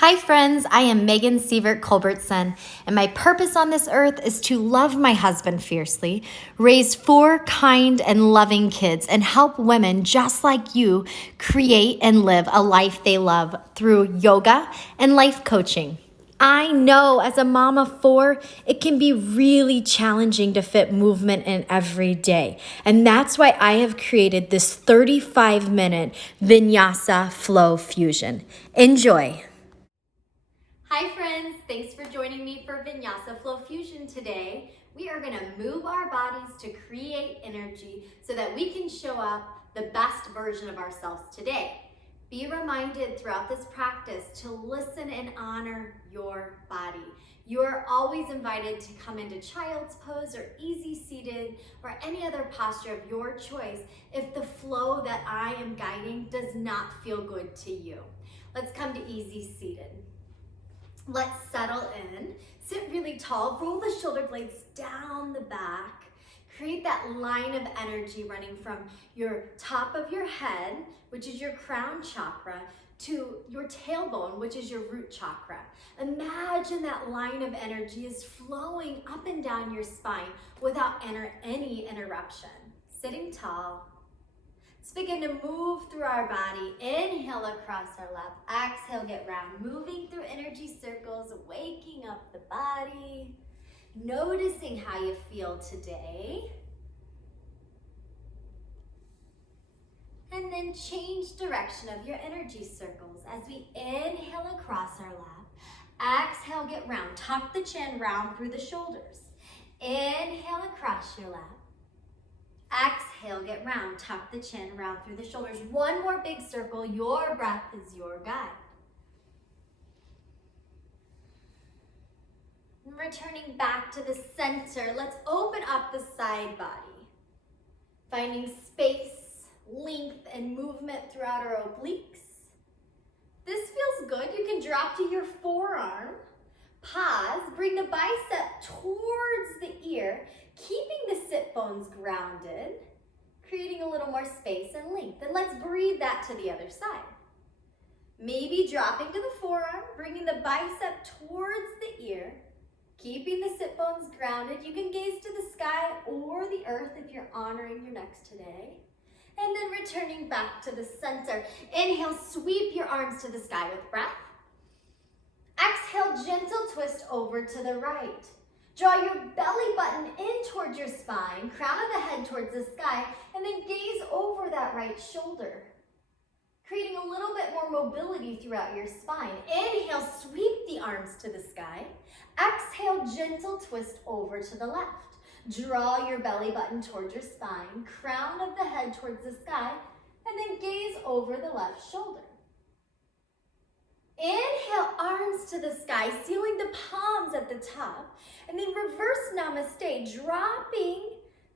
Hi friends, I am Megan Sievert Culbertson, and my purpose on this earth is to love my husband fiercely, raise 4 kind and loving kids, and help women just like you create and live a life they love through yoga and life coaching. I know as a mom of 4, it can be really challenging to fit movement in every day. And that's why I have created this 35-minute Vinyasa flow fusion. Enjoy. Hi friends, thanks for joining me for Vinyasa Flow Fusion today. We are gonna move our bodies to create energy so that we can show up the best version of ourselves today. Be reminded throughout this practice to listen and honor your body. You are always invited to come into child's pose or easy seated or any other posture of your choice if the flow that I am guiding does not feel good to you. Let's come to easy seated. Let's settle in, sit really tall, roll the shoulder blades down the back, create that line of energy running from your top of your head, which is your crown chakra, to your tailbone, which is your root chakra. Imagine that line of energy is flowing up and down your spine without any interruption. Sitting tall. Let's begin to move through our body. Inhale across our lap. Exhale, get round. Moving through energy circles, waking up the body. Noticing how you feel today. And then change direction of your energy circles. As we inhale across our lap, exhale, get round. Tuck the chin, round through the shoulders. Inhale across your lap. Exhale, get round, tuck the chin, round through the shoulders. One more big circle. Your breath is your guide. And returning back to the center, let's open up the side body. Finding space, length, and movement throughout our obliques. This feels good. You can drop to your forearm. Pause, bring the bicep towards the ear, keeping the sit bones grounded, creating a little more space and length. And let's breathe that to the other side. Maybe dropping to the forearm, bringing the bicep towards the ear, keeping the sit bones grounded. You can gaze to the sky or the earth if you're honoring your next today. And then returning back to the center. Inhale, sweep your arms to the sky with breath. Exhale, gentle twist over to the right. Draw your belly button in towards your spine, crown of the head towards the sky, and then gaze over that right shoulder, creating a little bit more mobility throughout your spine. Inhale, sweep the arms to the sky. Exhale, gentle twist over to the left. Draw your belly button towards your spine, crown of the head towards the sky, and then gaze over the left shoulder. Inhale, arms to the sky, sealing the palms at the top, and then reverse namaste, dropping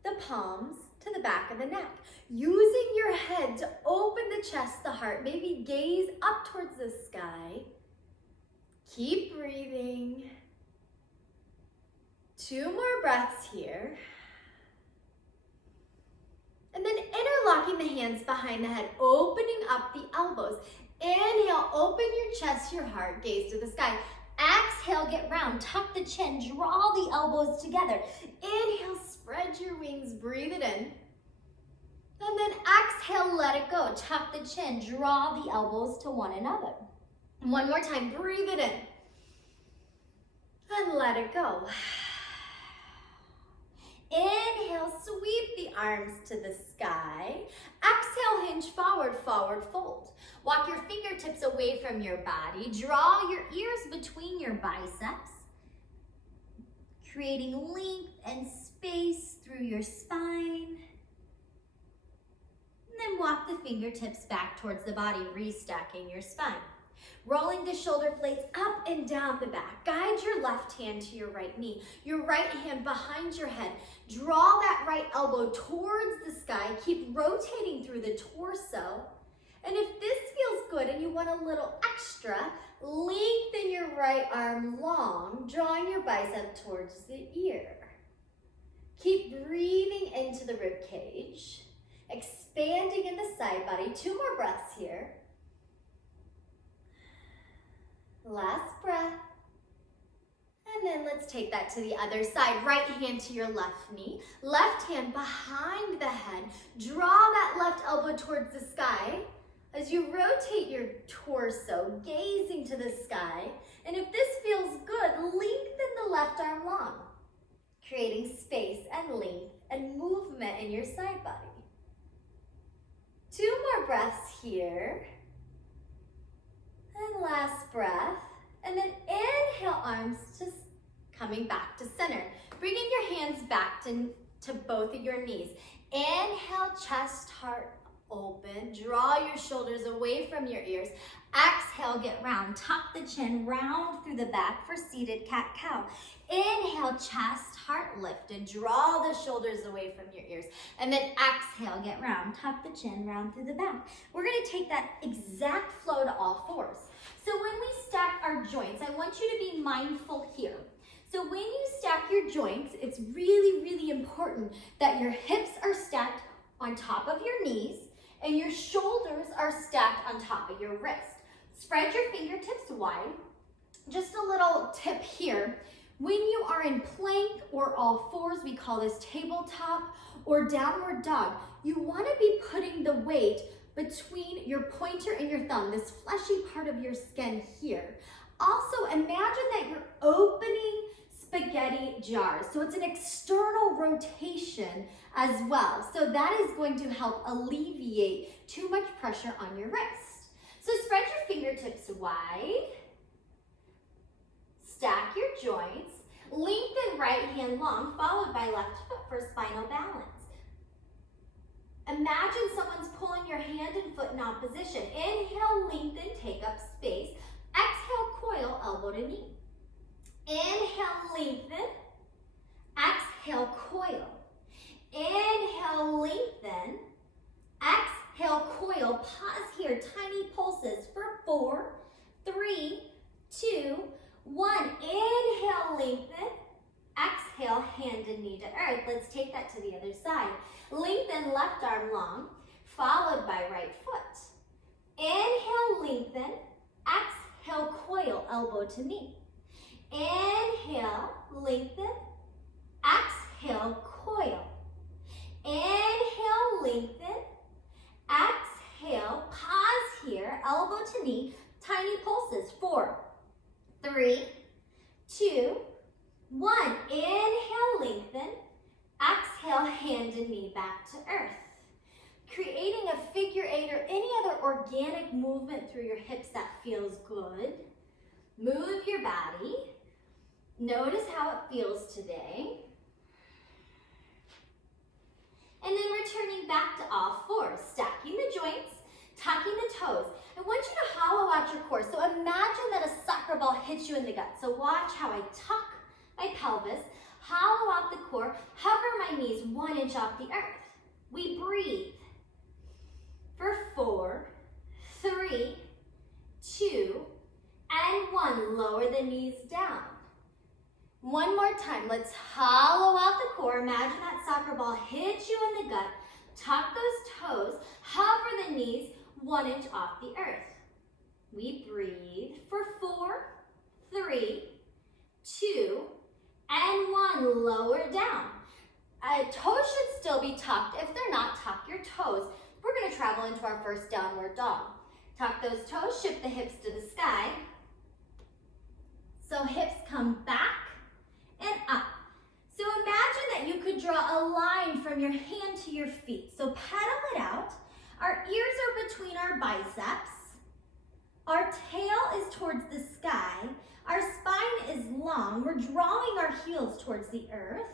the palms to the back of the neck. Using your head to open the chest, the heart, maybe gaze up towards the sky. Keep breathing. 2 more breaths here. And then interlocking the hands behind the head, opening up the elbows. Inhale, open your chest, your heart, gaze to the sky. Exhale, get round, tuck the chin, draw the elbows together. Inhale, spread your wings, breathe it in. And then exhale, let it go. Tuck the chin, draw the elbows to one another. One more time, breathe it in. And let it go. Inhale, sweep the arms to the sky. Exhale, hinge forward, forward fold. Walk your fingertips away from your body. Draw your ears between your biceps, creating length and space through your spine. And then walk the fingertips back towards the body, restacking your spine. Rolling the shoulder blades up and down the back. Guide your left hand to your right knee, your right hand behind your head. Draw that right elbow towards the sky. Keep rotating through the torso. And if this feels good and you want a little extra, lengthen your right arm long, drawing your bicep towards the ear. Keep breathing into the rib cage, expanding in the side body. 2 more breaths here. Last breath. And then let's take that to the other side. Right hand to your left knee. Left hand behind the head. Draw that left elbow towards the sky as you rotate your torso, gazing to the sky. And if this feels good, lengthen the left arm long, creating space and length and movement in your side body. 2 more breaths here. And last breath. And then inhale, arms just coming back to center. Bringing your hands back to both of your knees. Inhale, chest, heart open. Draw your shoulders away from your ears. Exhale, get round. Tuck the chin, round through the back for seated cat-cow. Inhale, chest, heart lifted. Draw the shoulders away from your ears. And then exhale, get round. Tuck the chin, round through the back. We're gonna take that exact flow to all fours. So when we stack our joints, I want you to be mindful here. So when you stack your joints, it's really, really important that your hips are stacked on top of your knees and your shoulders are stacked on top of your wrist. Spread your fingertips wide. Just a little tip here. When you are in plank or all fours, we call this tabletop or downward dog, you want to be putting the weight between your pointer and your thumb, this fleshy part of your skin here. Also, imagine that you're opening spaghetti jars. So it's an external rotation as well. So that is going to help alleviate too much pressure on your wrist. So spread your fingertips wide. Stack your joints. Lengthen right hand long, followed by left foot for spinal balance. Imagine someone's pulling your hand and foot in opposition. Inhale, lengthen, take up space. Exhale, coil, elbow to knee. Inhale, lengthen. Exhale, coil. Inhale, lengthen. Exhale, coil. Pause here, tiny pulses for 4, 3, 2, 1. Inhale, lengthen. Exhale, hand and knee to earth. Let's take that to the other side. Lengthen left arm long, followed by right foot. Inhale, lengthen. Exhale, coil, elbow to knee. Inhale, lengthen. Exhale, coil. Inhale, lengthen. Exhale, pause here, elbow to knee, tiny pulses. 4, 3, 2, 1. Inhale, lengthen. Exhale, hand and knee back to earth. Creating a figure 8 or any other organic movement through your hips that feels good. Move your body. Notice how it feels today. And then returning back to all fours, stacking the joints, tucking the toes. I want you to hollow out your core. So imagine that a soccer ball hits you in the gut. So watch how I tuck my pelvis, hollow out the core, hover my knees 1 inch off the earth. We breathe for 4, 3, 2, and 1. Lower the knees down. One more time. Let's hollow out the core. Imagine that soccer ball hits you in the gut. Tuck those toes, hover the knees 1 inch off the earth. We breathe for 4, 3, 2, and 1. Lower down. Toes should still be tucked. If they're not, tuck your toes. We're going to travel into our first downward dog. Tuck those toes, shift the hips to the sky. So hips come back and up. So imagine that you could draw a line from your hand to your feet. So pedal it out. Our ears are between our biceps. Our tail is towards the sky. Our spine is long. We're drawing our heels towards the earth.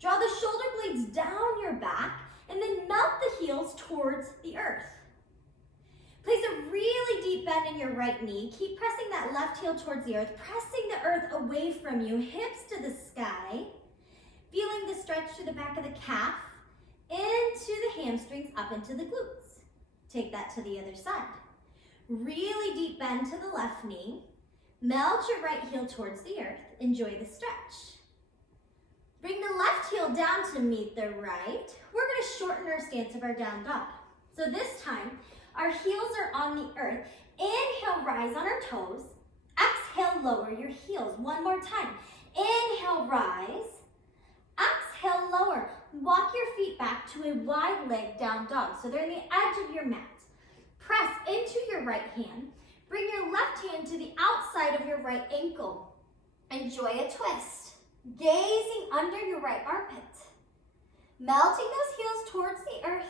Draw the shoulder blades down your back and then melt the heels towards the earth. Place a really deep bend in your right knee. Keep pressing that left heel towards the earth, pressing the earth away from you, hips to the sky. Feeling the stretch to the back of the calf, into the hamstrings, up into the glutes. Take that to the other side. Really deep bend to the left knee. Melt your right heel towards the earth. Enjoy the stretch. Bring the left heel down to meet the right. We're going to shorten our stance of our down dog. So this time, our heels are on the earth. Inhale, rise on our toes. Exhale, lower your heels. One more time. Inhale, rise. Exhale, lower. Walk your feet back to a wide leg down dog. So they're in the edge of your mat. Press into your right hand. Bring your left hand to the outside of your right ankle. Enjoy a twist. Gazing under your right armpit. Melting those heels towards the earth.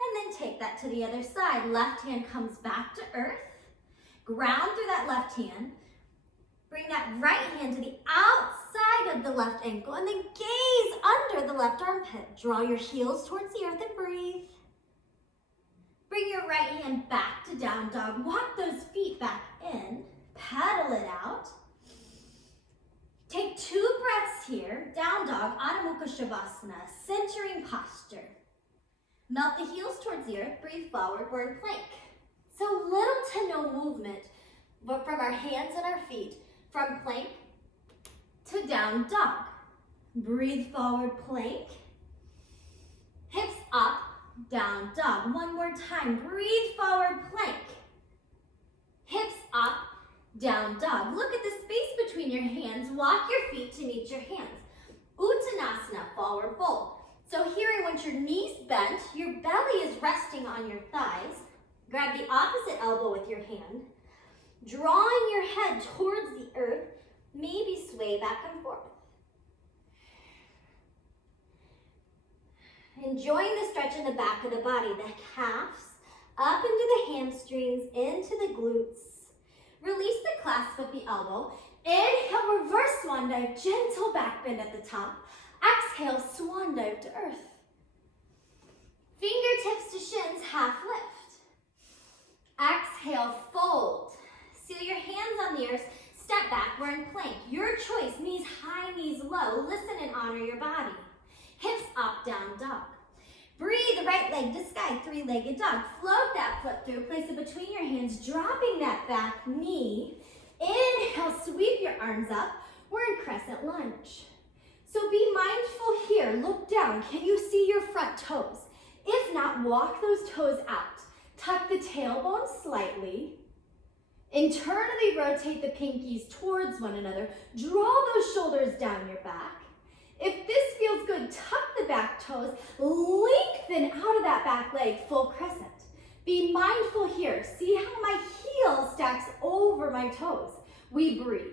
And then take that to the other side. Left hand comes back to earth. Ground through that left hand. Bring that right hand to the outside of the left ankle and then gaze under the left armpit. Draw your heels towards the earth and breathe. Bring your right hand back to down dog. Walk those feet back in. Pedal it out. Take 2 breaths here. Down dog, Adho Mukha Shavasana, centering posture. Melt the heels towards the earth. Breathe forward. We're in plank. So little to no movement, but from our hands and our feet, from plank to down dog. Breathe forward, plank. Hips up, down dog. One more time. Breathe forward, plank. Hips up, down dog. Look at the space between your hands. Walk your feet to meet your hands. Uttanasana, forward fold. So here I want your knees bent. Your belly is resting on your thighs. Grab the opposite elbow with your hand. Drawing your head towards the earth, maybe sway back and forth. Enjoying the stretch in the back of the body, the calves, up into the hamstrings, into the glutes. Release the clasp of the elbow. Inhale, reverse swan dive, gentle back bend at the top. Exhale, swan dive to earth. Fingertips to shins, half lift. Exhale, fold. Seal your hands on the earth, step back, we're in plank. Your choice, knees high, knees low. Listen and honor your body. Hips up, down dog. Breathe, right leg to sky, 3-legged dog. Float that foot through, place it between your hands, dropping that back knee. Inhale, sweep your arms up. We're in crescent lunge. So be mindful here, look down. Can you see your front toes? If not, walk those toes out. Tuck the tailbone slightly. Internally rotate the pinkies towards one another. Draw those shoulders down your back. If this feels good, tuck the back toes. Lengthen out of that back leg, full crescent. Be mindful here. See how my heel stacks over my toes. We breathe.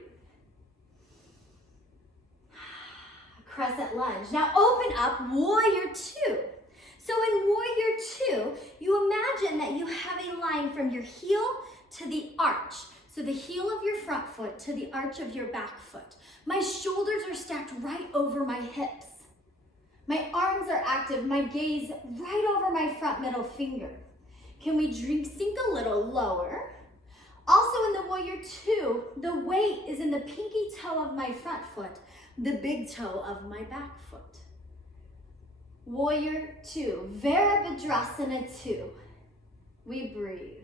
Crescent lunge. Now open up, warrior 2. So in warrior 2, you imagine that you have a line from your heel to the arch. So the heel of your front foot to the arch of your back foot. My shoulders are stacked right over my hips. My arms are active, my gaze right over my front middle finger. Can we sink a little lower? Also in the warrior 2, the weight is in the pinky toe of my front foot, the big toe of my back foot. Warrior 2, Virabhadrasana 2. We breathe.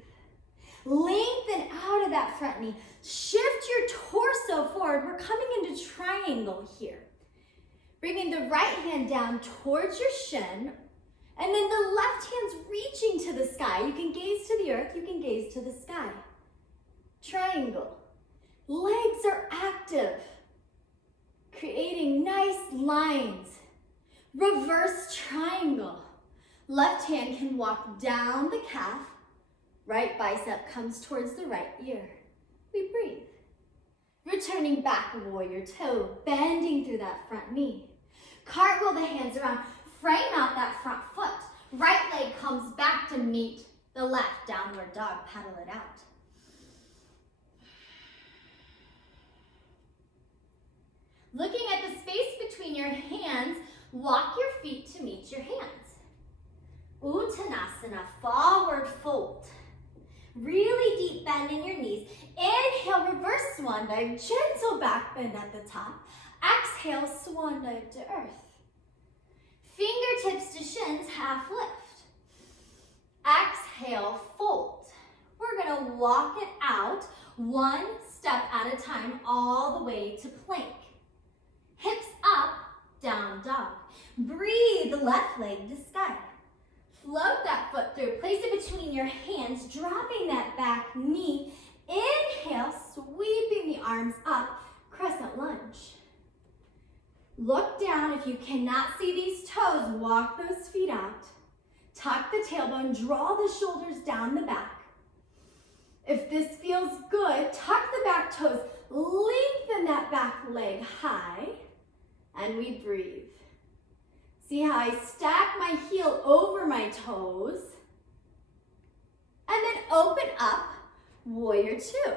Lengthen out of that front knee. Shift your torso forward. We're coming into triangle here. Bringing the right hand down towards your shin, and then the left hand's reaching to the sky. You can gaze to the earth, you can gaze to the sky. Triangle. Legs are active, creating nice lines. Reverse triangle. Left hand can walk down the calf. Right bicep comes towards the right ear. We breathe. Returning back, warrior toe, bending through that front knee. Cartwheel the hands around, frame out that front foot. Right leg comes back to meet the left, downward dog, pedal it out. Looking at the space between your hands, walk your feet to meet your hands. Uttanasana, forward fold. Really deep bend in your knees. Inhale, reverse swan dive, gentle back bend at the top. Exhale, swan dive to earth. Fingertips to shins, half lift. Exhale, fold. We're gonna walk it out one step at a time all the way to plank. Hips up, down dog. Breathe, left leg to sky. Float that foot through, place it between your hands, dropping that back knee. Inhale, sweeping the arms up, crescent lunge. Look down. If you cannot see these toes, walk those feet out. Tuck the tailbone, draw the shoulders down the back. If this feels good, tuck the back toes, lengthen that back leg high, and we breathe. See how I stack my heel over my toes, and then open up, warrior two.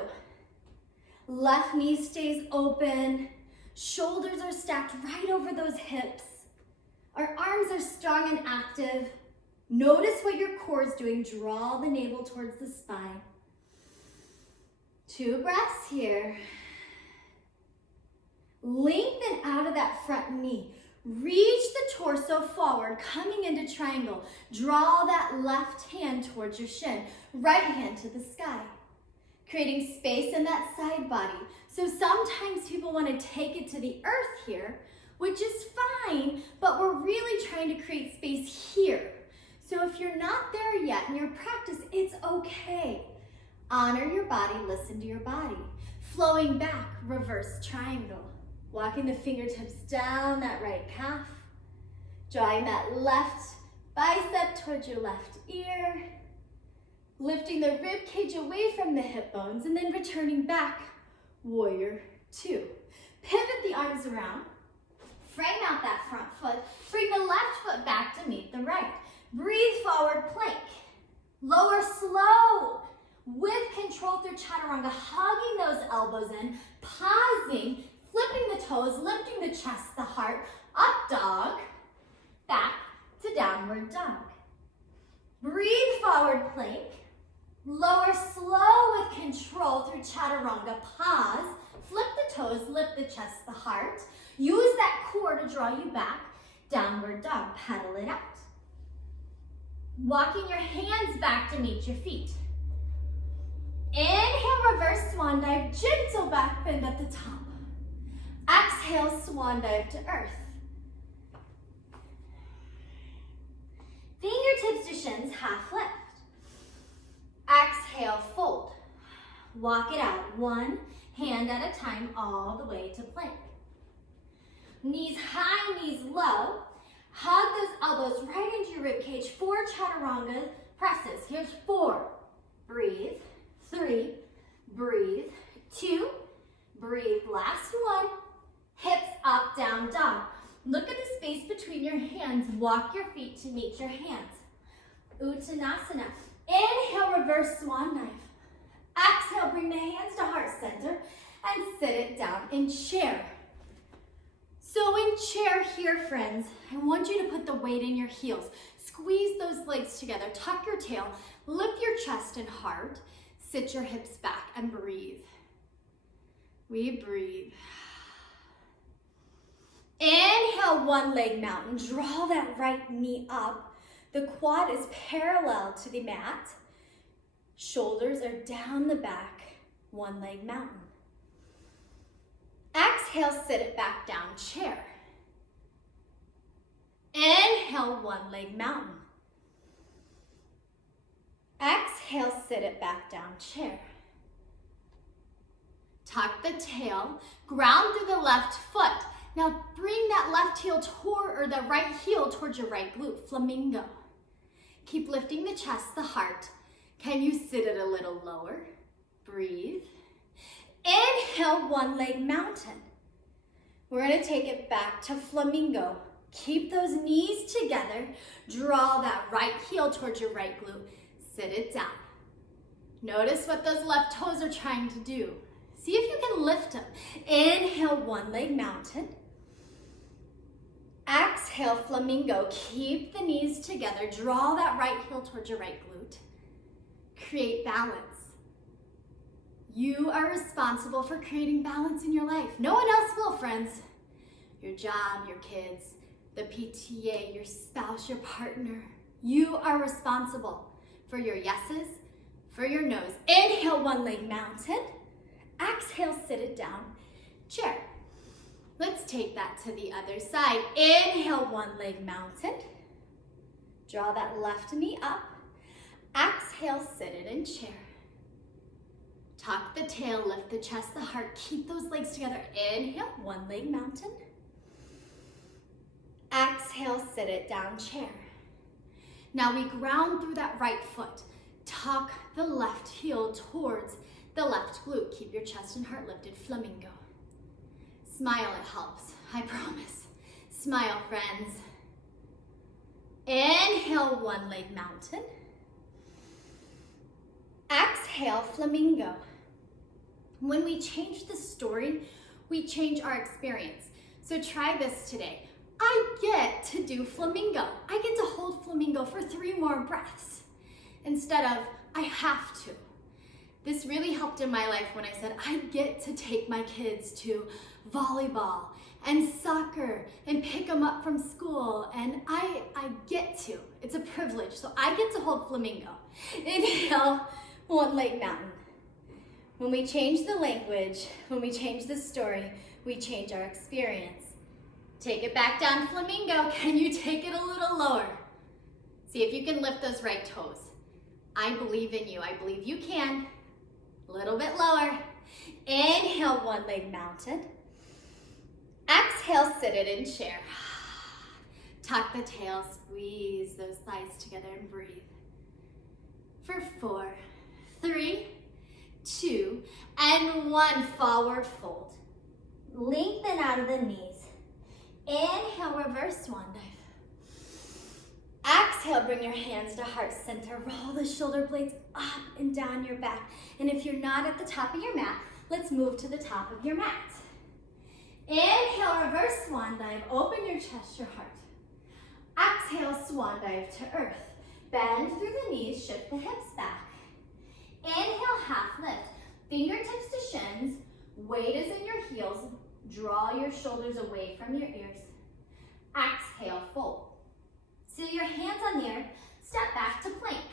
Left knee stays open, shoulders are stacked right over those hips. Our arms are strong and active. Notice what your core is doing. Draw the navel towards the spine. 2 breaths here. Lengthen out of that front knee. Reach the torso forward, coming into triangle. Draw that left hand towards your shin, right hand to the sky. Creating space in that side body. So sometimes people want to take it to the earth here, which is fine, but we're really trying to create space here. So if you're not there yet in your practice, it's okay. Honor your body, listen to your body. Flowing back, reverse triangle. Walking the fingertips down that right calf. Drawing that left bicep towards your left ear. Lifting the rib cage away from the hip bones and then returning back, warrior two. Pivot the arms around. Frame out that front foot. Bring the left foot back to meet the right. Breathe forward, plank. Lower slow. With control through chaturanga, hugging those elbows in, pausing, flipping the toes, lifting the chest, the heart, up dog, back to downward dog. Breathe forward, plank. Lower slow with control through chaturanga, pause, flip the toes, lift the chest, the heart. Use that core to draw you back, downward dog, pedal it out. Walking your hands back to meet your feet. Inhale, reverse swan dive, gentle back bend at the top. Exhale, swan dive to earth. Fingertips to shins, half lift. Exhale, fold. Walk it out, one hand at a time, all the way to plank. Knees high, knees low. Hug those elbows right into your rib cage. 4 chaturanga presses. Here's 4. Breathe. 3. Breathe. 2. Breathe. Last one. Hips up, down, dog. Look at the space between your hands. Walk your feet to meet your hands. Uttanasana. Inhale, reverse swan dive. Exhale, bring the hands to heart center and sit it down in chair. So in chair here, friends, I want you to put the weight in your heels. Squeeze those legs together, tuck your tail, lift your chest and heart, sit your hips back and breathe. We breathe. Inhale, one leg mountain. Draw that right knee up. The quad is parallel to the mat. Shoulders are down the back, one leg mountain. Exhale, sit it back down, chair. Inhale, one leg mountain. Exhale, sit it back down, chair. Tuck the tail, ground through the left foot. Now bring that left heel the right heel towards your right glute, flamingo. Keep lifting the chest, the heart. Can you sit it a little lower? Breathe. Inhale, one leg mountain. We're gonna take it back to flamingo. Keep those knees together. Draw that right heel towards your right glute. Sit it down. Notice what those left toes are trying to do. See if you can lift them. Inhale, one leg mountain. Exhale, flamingo. Keep the knees together. Draw that right heel towards your right glute. Create balance. You are responsible for creating balance in your life. No one else will, friends. Your job, your kids, the PTA, your spouse, your partner. You are responsible for your yeses, for your no's. Inhale, one leg mountain. Exhale, sit it down, chair. Let's take that to the other side. Inhale, one leg mountain. Draw that left knee up. Exhale, sit it in chair. Tuck the tail, lift the chest, the heart. Keep those legs together. Inhale, one leg mountain. Exhale, sit it down, chair. Now we ground through that right foot. Tuck the left heel towards the left glute. Keep your chest and heart lifted, flamingo. Smile, it helps, I promise. Smile, friends. Inhale, one leg mountain. Exhale, flamingo. When we change the story, we change our experience. So try this today. I get to do flamingo. I get to hold flamingo for 3 more breaths instead of I have to. This really helped in my life when I said I get to take my kids to volleyball and soccer and pick them up from school, and I get to. It's a privilege, so I get to hold flamingo. Inhale, one leg mountain. When we change the language, when we change the story, we change our experience. Take it back down, flamingo. Can you take it a little lower? See if you can lift those right toes. I believe in you. I believe you can. A little bit lower. Inhale, one leg mountain. Exhale, sit it in chair. Tuck the tail, squeeze those thighs together and breathe. For 4, 3, 2, and 1. Forward fold. Lengthen out of the knees. Inhale, reverse swan dive. Exhale, bring your hands to heart center. Roll the shoulder blades up and down your back. And if you're not at the top of your mat, let's move to the top of your mat. Inhale, reverse swan dive. Open your chest, your heart. Exhale, swan dive to earth. Bend through the knees, shift the hips back. Inhale, half lift. Fingertips to shins. Weight is in your heels. Draw your shoulders away from your ears. Exhale, fold. So your hands on the earth, step back to plank.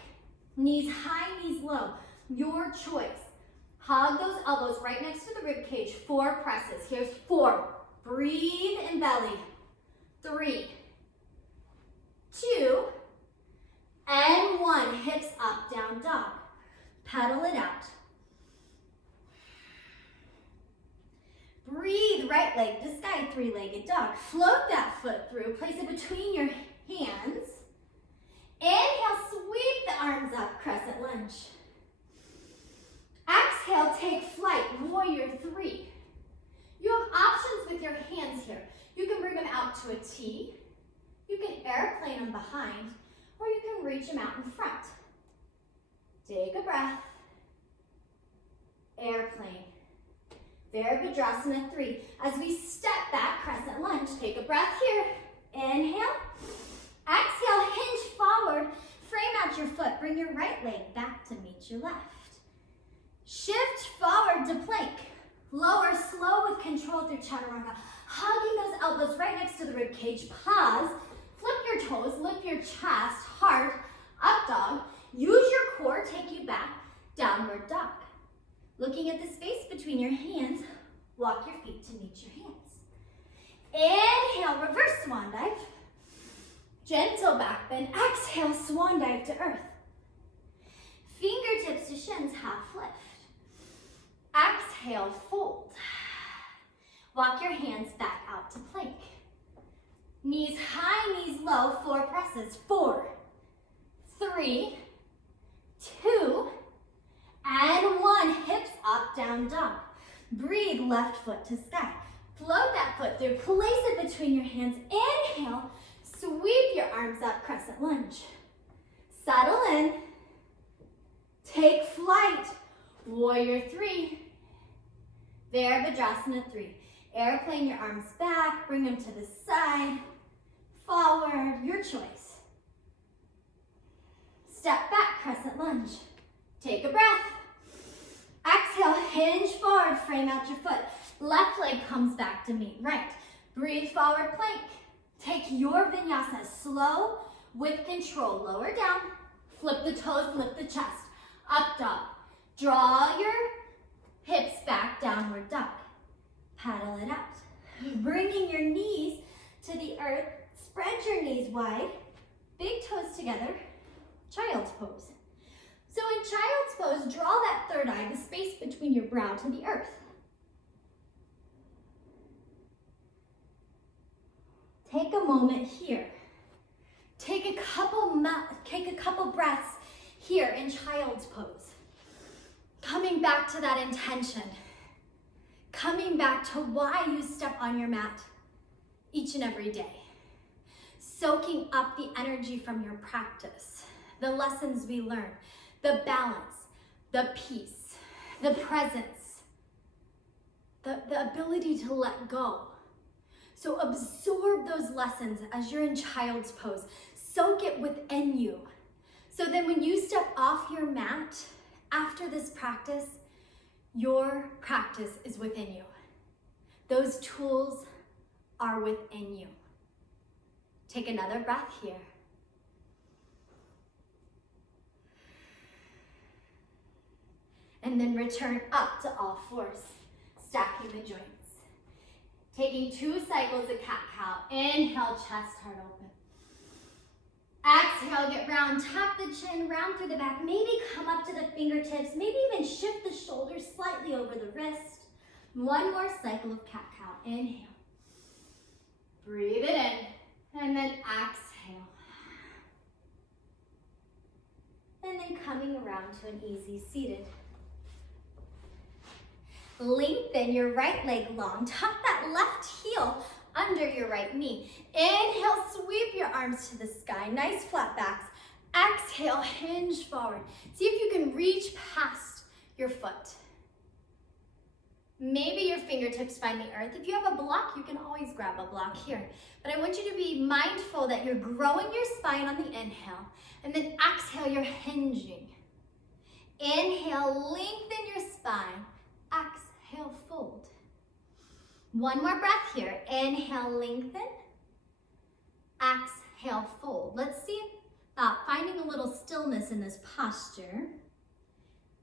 Knees high, knees low. Your choice. Hug those elbows right next to the rib cage. 4 presses. Here's 4. Breathe in belly. 3, 2, and 1. Hips up, down dog. Pedal it out. Breathe, right leg to sky, 3-legged dog. Float that foot through, place it between your hands. Inhale, sweep the arms up, crescent lunge. Exhale, take flight, warrior 3. You have options with your hands here. You can bring them out to a T, you can airplane them behind, or you can reach them out in front. Take a breath. Airplane. Virabhadrasana 3. As we step back, crescent lunge, take a breath here. Inhale. Exhale, hinge forward. Frame out your foot. Bring your right leg back to meet your left. Shift forward to plank. Lower, slow with control through chaturanga. Hugging those elbows right next to the rib cage. Pause. Flip your toes. Lift your chest. Heart. Up dog. Use your core. Take you back. Downward dog. Looking at the space between your hands, walk your feet to meet your hands. Inhale, reverse swan dive. Gentle back bend. Exhale, swan dive to earth. Fingertips to shins, half lift. Exhale, fold. Walk your hands back out to plank. Knees high, knees low, 4 presses. 4, 3, 2, and 1. Hips up, down dog. Breathe, left foot to sky. Float that foot through. Place it between your hands. Inhale, sweep your arms up, crescent lunge. Settle in. Take flight. Warrior 3. Virabhadrasana 3. Airplane your arms back. Bring them to the side. Forward, your choice. Step back, crescent lunge. Take a breath. Exhale, hinge forward, frame out your foot. Left leg comes back to meet right. Breathe forward, plank. Take your vinyasa slow with control. Lower down, flip the toes, lift the chest. Up dog. Draw your hips back, downward dog. Paddle it out. Bringing your knees to the earth. Spread your knees wide. Big toes together. Child's pose. So in child's pose, draw that third eye, the space between your brow to the earth. Take a moment here. Take a couple breaths here in child's pose. Coming back to that intention. Coming back to why you step on your mat each and every day. Soaking up the energy from your practice, the lessons we learn, the balance, the peace, the presence, the ability to let go. So absorb those lessons as you're in child's pose. Soak it within you. So then when you step off your mat after this practice, your practice is within you. Those tools are within you. Take another breath here. And then return up to all fours, stacking the joints. Taking 2 cycles of cat-cow. Inhale, chest heart open. Exhale, get round, tap the chin, round through the back. Maybe come up to the fingertips. Maybe even shift the shoulders slightly over the wrist. 1 more cycle of cat-cow. Inhale. Breathe it in. And then exhale. And then coming around to an easy seated. Lengthen your right leg long. Tuck that left heel under your right knee. Inhale, sweep your arms to the sky. Nice flat backs. Exhale, hinge forward. See if you can reach past your foot. Maybe your fingertips find the earth. If you have a block, you can always grab a block here. But I want you to be mindful that you're growing your spine on the inhale. And then exhale, you're hinging. Inhale, lengthen your spine. Exhale, fold. 1 more breath here. Inhale, lengthen. Exhale, fold. Let's see about finding a little stillness in this posture.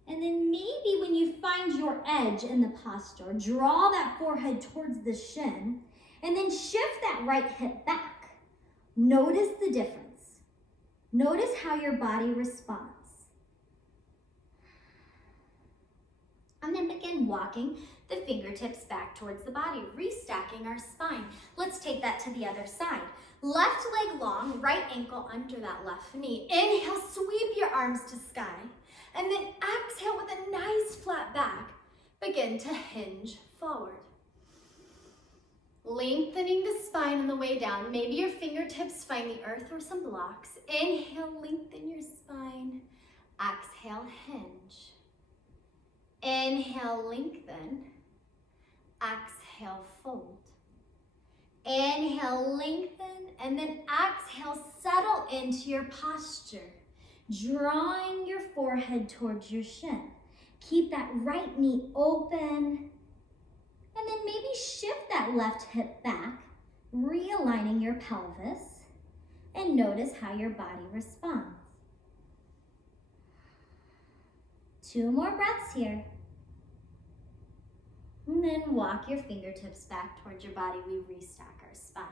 And then maybe when you find your edge in the posture, draw that forehead towards the shin and then shift that right hip back. Notice the difference. Notice how your body responds. And then begin walking the fingertips back towards the body, restacking our spine. Let's take that to the other side. Left leg long, right ankle under that left knee. Inhale, sweep your arms to sky. And then exhale with a nice flat back. Begin to hinge forward. Lengthening the spine on the way down. Maybe your fingertips find the earth or some blocks. Inhale, lengthen your spine. Exhale, hinge. Inhale, lengthen. Exhale, fold. Inhale, lengthen, and then exhale, settle into your posture, drawing your forehead towards your shin. Keep that right knee open, and then maybe shift that left hip back, realigning your pelvis, and notice how your body responds. 2 more breaths here. And then walk your fingertips back towards your body. We restack our spine.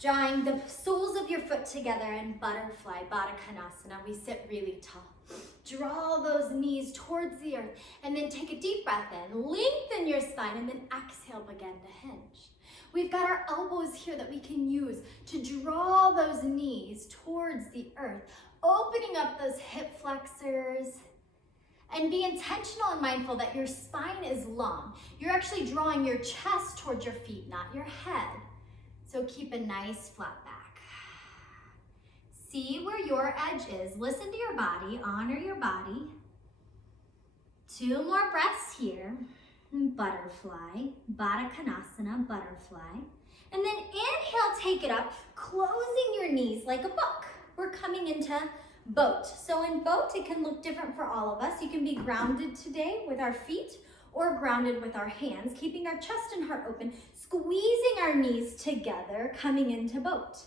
Drawing the soles of your foot together in butterfly, Baddha Konasana. We sit really tall. Draw those knees towards the earth and then take a deep breath in. Lengthen your spine and then exhale, begin to hinge. We've got our elbows here that we can use to draw those knees towards the earth, opening up those hip flexors. And be intentional and mindful that your spine is long. You're actually drawing your chest towards your feet, not your head. So keep a nice flat back. See where your edge is. Listen to your body, honor your body. 2 more breaths here. Butterfly, Baddha Konasana, butterfly. And then inhale, take it up, closing your knees like a book. We're coming into boat. So in boat, it can look different for all of us. You can be grounded today with our feet or grounded with our hands, keeping our chest and heart open, squeezing our knees together, coming into boat.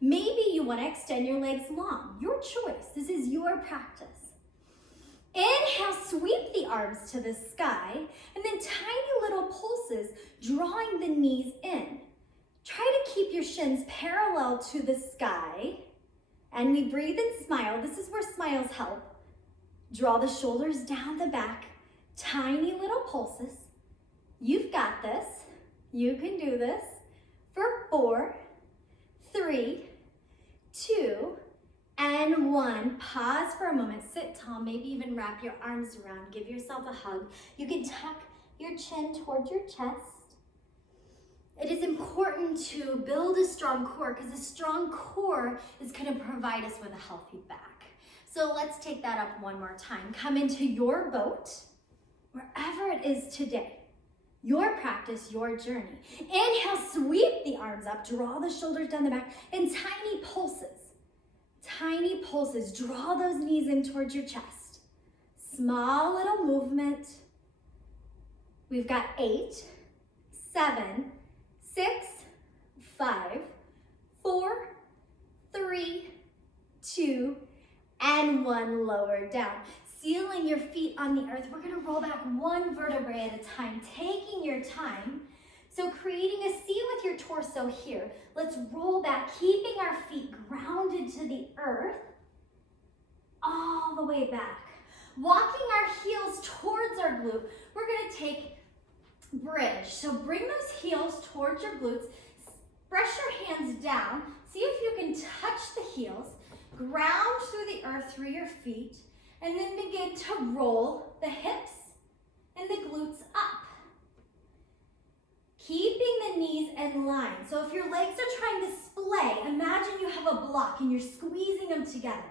Maybe you want to extend your legs long. Your choice. This is your practice. Inhale, sweep the arms to the sky, and then tiny little pulses, drawing the knees in. Try to keep your shins parallel to the sky. And we breathe and smile. This is where smiles help. Draw the shoulders down the back, tiny little pulses. You've got this. You can do this for 4, 3, 2, and 1. Pause for a moment, sit tall, maybe even wrap your arms around, give yourself a hug. You can tuck your chin towards your chest. It is important to build a strong core because a strong core is going to provide us with a healthy back. So let's take that up one more time. Come into your boat, wherever it is today. Your practice, your journey. Inhale, sweep the arms up, draw the shoulders down the back, and tiny pulses. Tiny pulses, draw those knees in towards your chest. Small little movement. We've got 8, 7, 6, 5, 4, 3, 2, and 1. Lower down. Sealing your feet on the earth. We're gonna roll back 1 vertebrae at a time, taking your time. So creating a C with your torso here. Let's roll back, keeping our feet grounded to the earth, all the way back. Walking our heels towards our glute. We're gonna take bridge. So bring those heels towards your glutes. Press your hands down. See if you can touch the heels. Ground through the earth through your feet. And then begin to roll the hips and the glutes up. Keeping the knees in line. So if your legs are trying to splay, imagine you have a block and you're squeezing them together.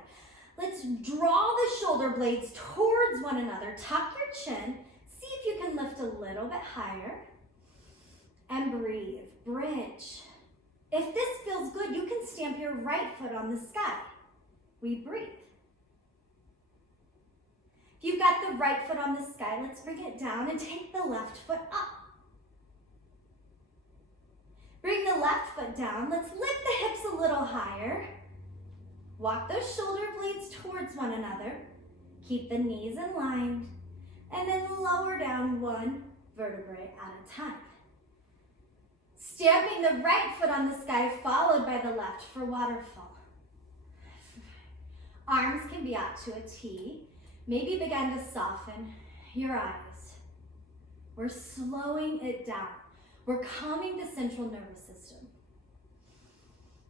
Let's draw the shoulder blades towards one another. Tuck your chin. See if you can lift a little bit higher. And breathe. Bridge. If this feels good, you can stamp your right foot on the sky. We breathe. If you've got the right foot on the sky, let's bring it down and take the left foot up. Bring the left foot down. Let's lift the hips a little higher. Walk those shoulder blades towards one another. Keep the knees in line. And then lower down 1 vertebrae at a time. Stamping the right foot on the sky, followed by the left for waterfall. Arms can be out to a T. Maybe begin to soften your eyes. We're slowing it down. We're calming the central nervous system.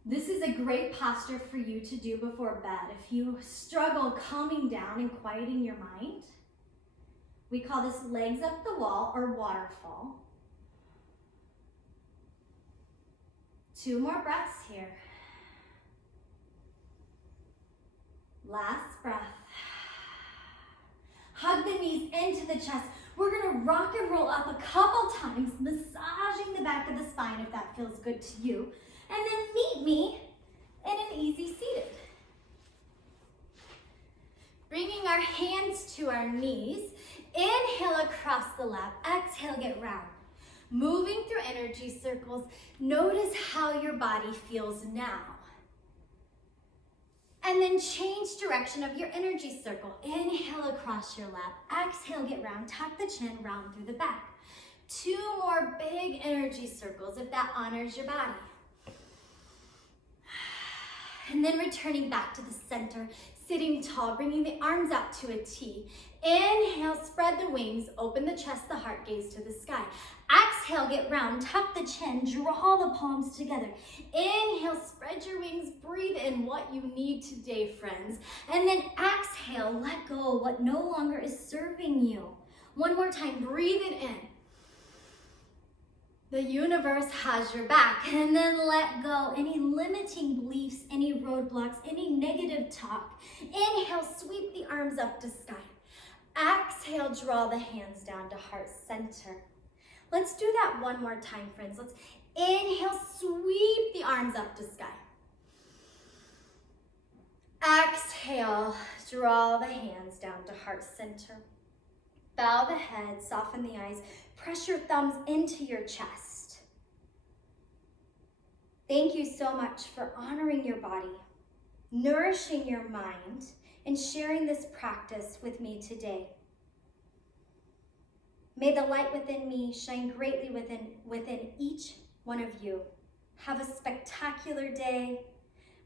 This is a great posture for you to do before bed. If you struggle calming down and quieting your mind, we call this legs up the wall or waterfall. 2 more breaths here. Last breath. Hug the knees into the chest. We're gonna rock and roll up a couple times, massaging the back of the spine if that feels good to you. And then meet me in an easy seated. Bringing our hands to our knees. Inhale across the lap. Exhale, get round. Moving through energy circles. Notice how your body feels now. And then change direction of your energy circle. Inhale across your lap. Exhale, get round. Tuck the chin, round through the back. 2 more big energy circles if that honors your body. And then returning back to the center, sitting tall, bringing the arms out to a T. Inhale, spread the wings, open the chest, the heart, gaze to the sky. Exhale, get round, tuck the chin, draw the palms together. Inhale, spread your wings, breathe in what you need today, friends. And then exhale, let go of what no longer is serving you. One more time, breathe it in. The universe has your back. And then let go any limiting beliefs, any roadblocks, any negative talk. Inhale, sweep the arms up to sky. Exhale, draw the hands down to heart center. Let's do that one more time, friends. Let's inhale, sweep the arms up to sky. Exhale, draw the hands down to heart center. Bow the head, soften the eyes, press your thumbs into your chest. Thank you so much for honoring your body, nourishing your mind, and sharing this practice with me today. May the light within me shine greatly within each one of you. Have a spectacular day.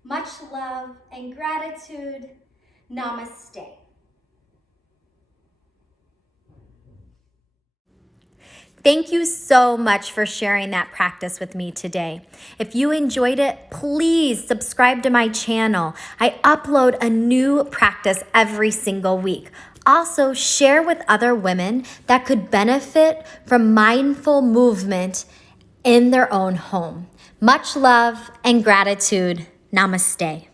Much love and gratitude. Namaste. Thank you so much for sharing that practice with me today. If you enjoyed it, please subscribe to my channel. I upload a new practice every single week. Also, share with other women that could benefit from mindful movement in their own home. Much love and gratitude. Namaste.